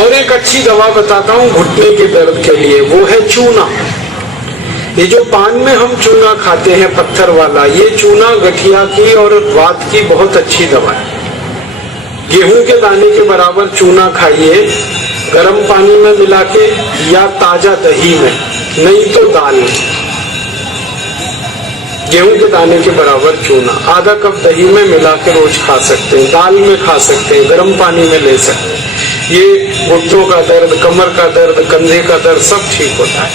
और एक अच्छी दवा बताता हूँ घुटने के दर्द के लिए, वो है चूना। ये जो पान में हम चूना खाते हैं पत्थर वाला, ये चूना गठिया की और वात की बहुत अच्छी दवा है। गेहूं के दाने के बराबर चूना खाइए, गर्म पानी में मिला के या ताजा दही में, नहीं तो दाल में। गेहूं के दाने के बराबर चूना आधा कप दही में मिला के रोज खा सकते हैं, दाल में खा सकते हैं, गर्म पानी में ले सकते हैं। ये घुटनों का दर्द, कमर का दर्द, कंधे का दर्द सब ठीक होता है।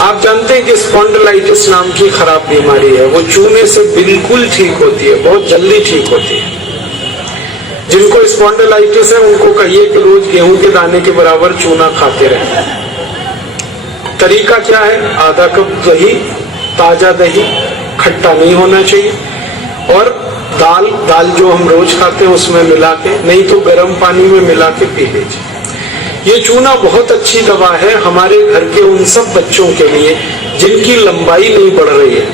आप जानते हैं कि स्पॉन्डिलाइटिस नाम की खराब बीमारी है, वो चूने से बिल्कुल ठीक होती है, बहुत जल्दी ठीक होती है। जिनको स्पॉन्डिलाइटिस है उनको कहिए कि रोज गेहूं के दाने के बराबर चूना खाते रहें। तरीका क्या है? आधा कप दही, ताजा दही, खट्टा नहीं होना चाहिए, और दाल जो हम रोज खाते हैं उसमें मिला के, नहीं तो गर्म पानी में मिला के पी लीजिए। ये चूना बहुत अच्छी दवा है हमारे घर के उन सब बच्चों के लिए जिनकी लंबाई नहीं बढ़ रही है।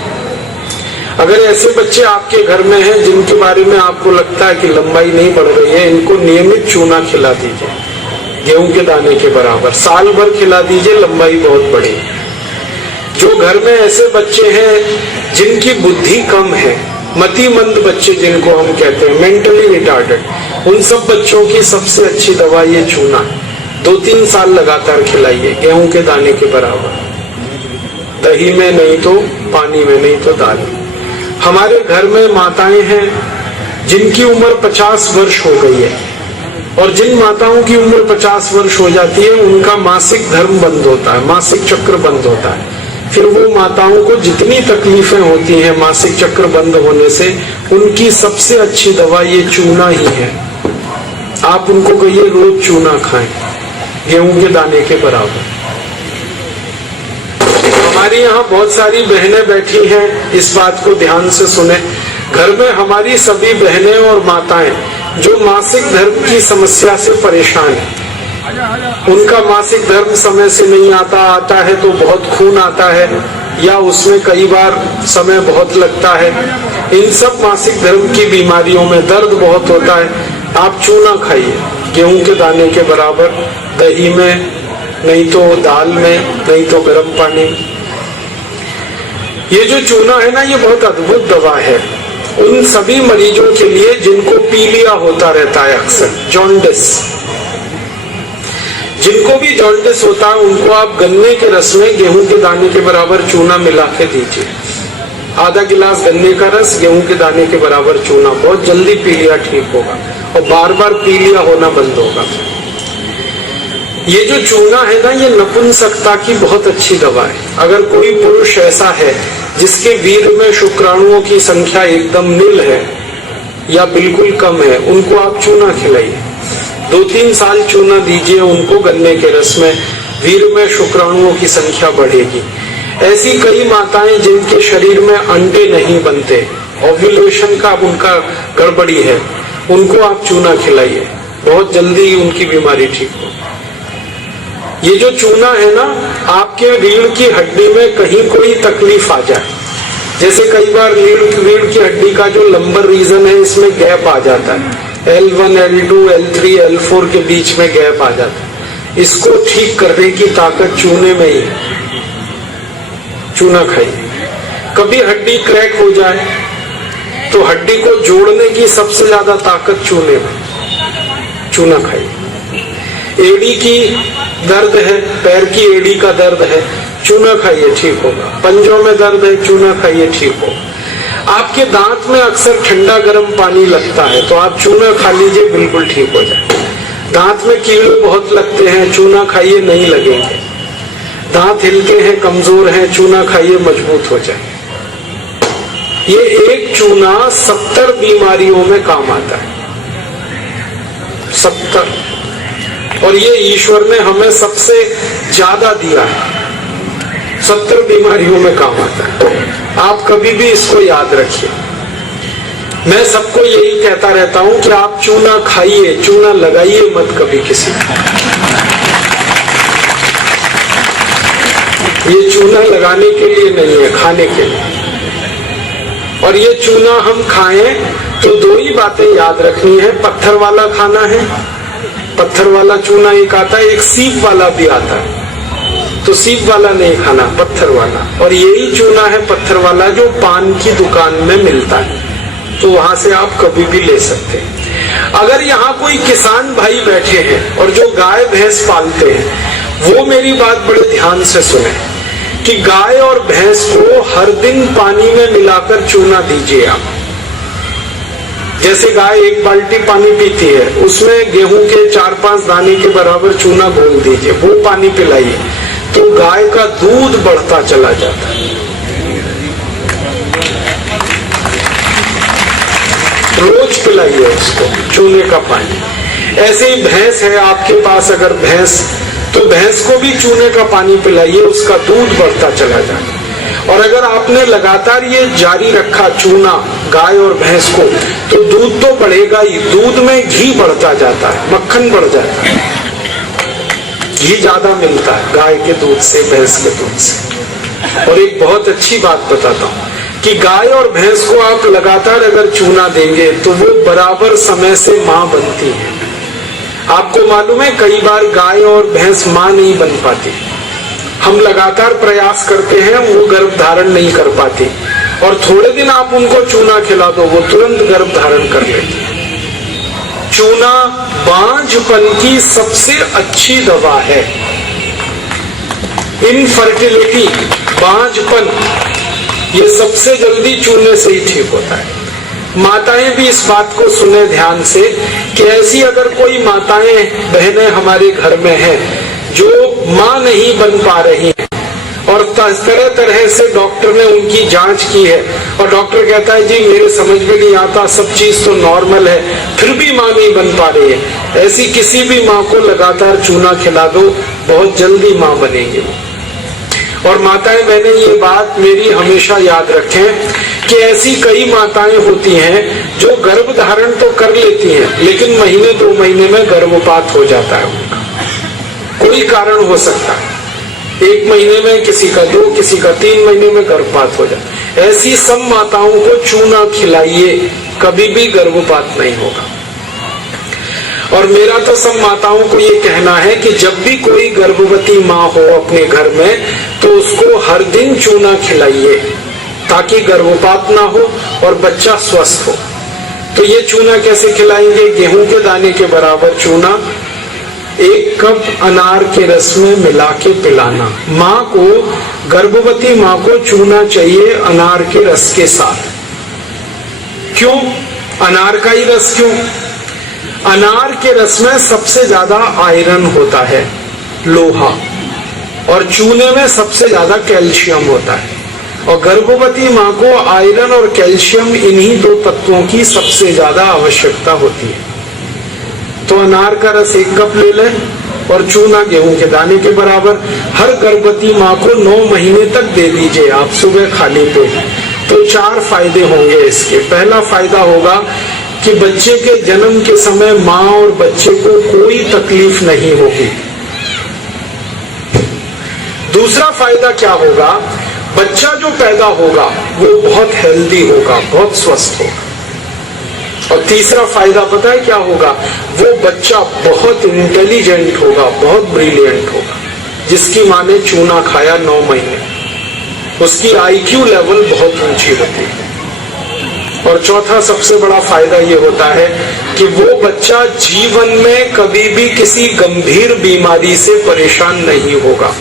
अगर ऐसे बच्चे आपके घर में हैं जिनके बारे में आपको लगता है कि लंबाई नहीं बढ़ रही है, इनको नियमित चूना खिला दीजिए, गेहूं के दाने के बराबर, साल भर खिला दीजिए, लंबाई बहुत बढ़ेगी। जो घर में ऐसे बच्चे हैं जिनकी बुद्धि कम है, मतिमंद बच्चे जिनको हम कहते हैं, मेंटली रिटार्डेड, उन सब बच्चों की सबसे अच्छी दवा ये चूना। 2-3 साल लगातार खिलाइए, गेहूं के दाने के बराबर, दही में नहीं तो पानी में, नहीं तो दाल में। हमारे घर में माताएं हैं जिनकी उम्र 50 वर्ष हो गई है, और जिन माताओं की उम्र 50 वर्ष हो जाती है उनका मासिक धर्म बंद होता है, मासिक चक्र बंद होता है। फिर वो माताओं को जितनी तकलीफें होती हैं मासिक चक्र बंद होने से, उनकी सबसे अच्छी दवा ये चूना ही है। आप उनको कहिए रोज चूना खाएं, गेहूं के दाने के बराबर। हमारी यहाँ बहुत सारी बहनें बैठी हैं, इस बात को ध्यान से सुने। घर में हमारी सभी बहनें और माताएं जो मासिक धर्म की समस्या से परेशान हैं, उनका मासिक धर्म समय से नहीं आता है तो बहुत खून आता है, या उसमें कई बार समय बहुत लगता है, इन सब मासिक धर्म की बीमारियों में दर्द बहुत होता है। आप चूना खाइए, गेहूं के दाने के बराबर, दही में, नहीं तो दाल में, नहीं तो गर्म पानी में। ये जो चूना है ना, ये बहुत अद्भुत दवा है उन सभी मरीजों के लिए जिनको पीलिया होता रहता है, अक्सर जॉन्डिस। जिनको भी जॉन्डिस होता है उनको आप गन्ने के रस में गेहूं के दाने के बराबर चूना मिला के दीजिए। आधा गिलास गन्ने का रस, गेहूं के दाने के बराबर चूना, बहुत जल्दी पीलिया ठीक होगा और बार बार पीलिया होना बंद होगा। ये जो चूना है ना, ये नपुंसकता की बहुत अच्छी दवा है। अगर कोई पुरुष ऐसा है जिसके वीर्य में शुक्राणुओं की संख्या एकदम नील है या बिल्कुल कम है, उनको आप चूना खिलाइए। 2-3 साल चूना दीजिए उनको गन्ने के रस में, वीर्य में शुक्राणुओं की संख्या बढ़ेगी। ऐसी कई माताएं जिनके शरीर में अंडे नहीं बनते, ओव्यूलेशन का उनका गड़बड़ी है, उनको आप चूना खिलाइए, बहुत जल्दी उनकी बीमारी ठीक हो। ये जो चूना है ना, आपके रीढ़ की हड्डी में कहीं कोई तकलीफ आ जाए, जैसे कई बार रीढ़ की हड्डी का जो लंबर रीजन है इसमें गैप आ जाता है, L1, L2, L3, L4 के बीच में गैप आ जाता है, इसको ठीक करने की ताकत चूने में ही है। चूना खाइए। कभी हड्डी क्रैक हो जाए तो हड्डी को जोड़ने की सबसे ज्यादा ताकत चूने में, चूना खाइए। एड़ी की दर्द है, पैर की एड़ी का दर्द है, चूना खाइए, ठीक होगा। पंजों में दर्द है, चूना खाइए, ठीक होगा। आपके दांत में अक्सर ठंडा गर्म पानी लगता है तो आप चूना खा लीजिए, बिल्कुल ठीक हो जाए। दांत में कीड़े बहुत लगते हैं, चूना खाइए, नहीं लगेंगे। दांत हिलके हैं, कमजोर हैं, चूना खाइए, मजबूत हो जाए। ये एक चूना 70 बीमारियों में काम आता है, 70। और ये ईश्वर ने हमें सबसे ज्यादा दिया है, 70 बीमारियों में काम आता है। आप कभी भी इसको याद रखिए। मैं सबको यही कहता रहता हूं कि आप चूना खाइए, चूना लगाइए मत कभी किसी को। ये चूना लगाने के लिए नहीं है, खाने के लिए। और ये चूना हम खाएं तो 2 ही बातें याद रखनी है, पत्थर वाला खाना है, पत्थर वाला चूना एक आता है, एक सीप वाला भी आता है। तो सीप वाला नहीं खाना, पत्थर वाला। और यही चूना है पत्थर वाला जो पान की दुकान में मिलता है, तो वहां से आप कभी भी ले सकते हैं। अगर यहाँ कोई किसान भाई बैठे हैं और जो गाय भैंस पालते हैं, वो मेरी बात बड़े ध्यान से सुने कि गाय और भैंस को हर दिन पानी में मिलाकर चूना दीजिए आप। जैसे गाय एक बाल्टी पानी पीती है, उसमें गेहूं के 4-5 दाने के बराबर चूना घोल दीजिए, वो पानी पिलाइए, तो गाय का दूध बढ़ता चला जाता है। रोज पिलाइए उसको चूने का पानी। ऐसे ही भैंस है आपके पास, अगर भैंस, तो भैंस को भी चूने का पानी पिलाइए, उसका दूध बढ़ता चला जाता है। और अगर आपने लगातार ये जारी रखा चूना गाय और भैंस को, तो दूध तो बढ़ेगा ही, दूध में घी बढ़ता जाता है, मक्खन बढ़ जाता है, घी ज्यादा मिलता है गाय के दूध से, भैंस के दूध से। और एक बहुत अच्छी बात बताता हूँ कि गाय और भैंस को आप लगातार अगर चूना देंगे तो वो बराबर समय से माँ बनती है। आपको मालूम है कई बार गाय और भैंस माँ नहीं बन पाती, हम लगातार प्रयास करते हैं, वो गर्भ धारण नहीं कर पाती, और थोड़े दिन आप उनको चूना खिला दो, वो तुरंत गर्भ धारण कर लेती है। चूना बांझपन की सबसे अच्छी दवा है। इनफर्टिलिटी, बांझपन, ये सबसे जल्दी चूने से ही ठीक होता है। माताएं भी इस बात को सुने ध्यान से कि ऐसी अगर कोई माताएं बहनें हमारे घर में हैं जो मां नहीं बन पा रही हैं, और तरह तरह से डॉक्टर ने उनकी जांच की है, और डॉक्टर कहता है जी मेरे समझ में नहीं आता, सब चीज तो नॉर्मल है, फिर भी मां नहीं बन पा रही है, ऐसी किसी भी मां को लगातार चूना खिला दो, बहुत जल्दी मां बनेगी। और माताएं बहनें ये बात मेरी हमेशा याद रखें कि ऐसी कई माताएं होती हैं जो गर्भ धारण तो कर लेती हैं, लेकिन महीने 2 महीने में गर्भपात हो जाता है उनका, कोई कारण हो सकता है, 1 महीने में किसी का 2, किसी का 3 महीने में गर्भपात हो जाता है। ऐसी सब माताओं को चूना खिलाइए, कभी भी गर्भपात नहीं होगा। और मेरा तो सब माताओं को ये कहना है कि जब भी कोई गर्भवती माँ हो अपने घर में, तो उसको हर दिन चूना खिलाइए ताकि गर्भपात ना हो और बच्चा स्वस्थ हो। तो ये चूना कैसे खिलाएंगे? गेहूं के दाने के बराबर चूना 1 कप अनार के रस में मिला के पिलाना। माँ को, गर्भवती माँ को चूना चाहिए अनार के रस के साथ। क्यों अनार का ही रस? क्यों? अनार के रस में सबसे ज्यादा आयरन होता है, लोहा, और चूने में सबसे ज्यादा कैल्शियम होता है। और गर्भवती माँ को आयरन और कैल्शियम, इन्हीं 2 तत्वों की सबसे ज्यादा आवश्यकता होती है। तो अनार का रस 1 कप ले लें और चूना गेहूं के दाने के बराबर हर गर्भवती माँ को 9 महीने तक दे दीजिए आप, सुबह खाली पेट। तो 4 फायदे होंगे इसके। पहला फायदा होगा कि बच्चे के जन्म के समय माँ और बच्चे को कोई तकलीफ नहीं होगी। दूसरा फायदा क्या होगा? बच्चा जो पैदा होगा वो बहुत हेल्दी होगा, बहुत स्वस्थ होगा। और तीसरा फायदा पता है क्या होगा? वो बच्चा बहुत इंटेलिजेंट होगा, बहुत ब्रिलियंट होगा। जिसकी माँ ने चूना खाया 9 महीने, उसकी IQ लेवल बहुत ऊंची होती है। और चौथा सबसे बड़ा फायदा ये होता है कि वो बच्चा जीवन में कभी भी किसी गंभीर बीमारी से परेशान नहीं होगा।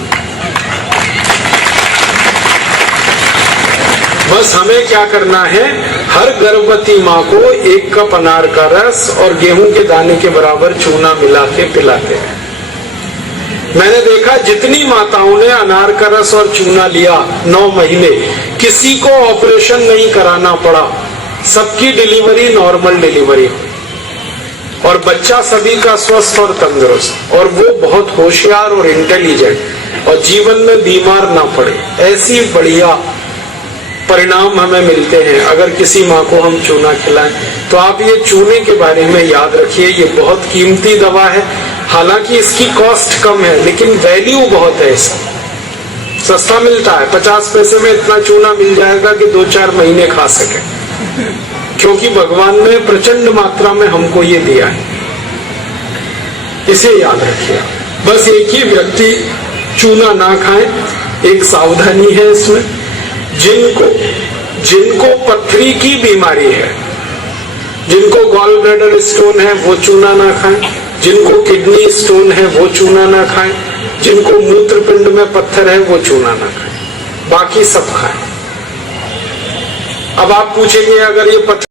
बस हमें क्या करना है? हर गर्भवती माँ को 1 कप अनार का रस और गेहूं के दाने के बराबर चूना मिला के पिलाते हैं। मैंने देखा जितनी माताओं ने अनार का रस और चूना लिया 9 महीने, किसी को ऑपरेशन नहीं कराना पड़ा, सबकी डिलीवरी नॉर्मल डिलीवरी, और बच्चा सभी का स्वस्थ और तंदुरुस्त, और वो बहुत होशियार और इंटेलिजेंट, और जीवन में बीमार ना पड़े। ऐसी बढ़िया परिणाम हमें मिलते हैं अगर किसी माँ को हम चूना खिलाएं। तो आप ये चूने के बारे में याद रखिए, ये बहुत कीमती दवा है। हालांकि इसकी कॉस्ट कम है, लेकिन वैल्यू बहुत है इसका। सस्ता मिलता है, 50 पैसे में इतना चूना मिल जाएगा कि 2-4 महीने खा सके, क्योंकि भगवान ने प्रचंड मात्रा में हमको ये दिया है। इसे याद रखिए। बस एक ही व्यक्ति चूना ना खाए, एक सावधानी है इसमें। जिनको पथरी की बीमारी है, जिनको गॉल ब्लैडर स्टोन है, वो चूना ना खाएं। जिनको किडनी स्टोन है, वो चूना ना खाएं। जिनको मूत्रपिंड में पत्थर है, वो चूना ना खाएं। बाकी सब खाएं। अब आप पूछेंगे, अगर ये पत्थर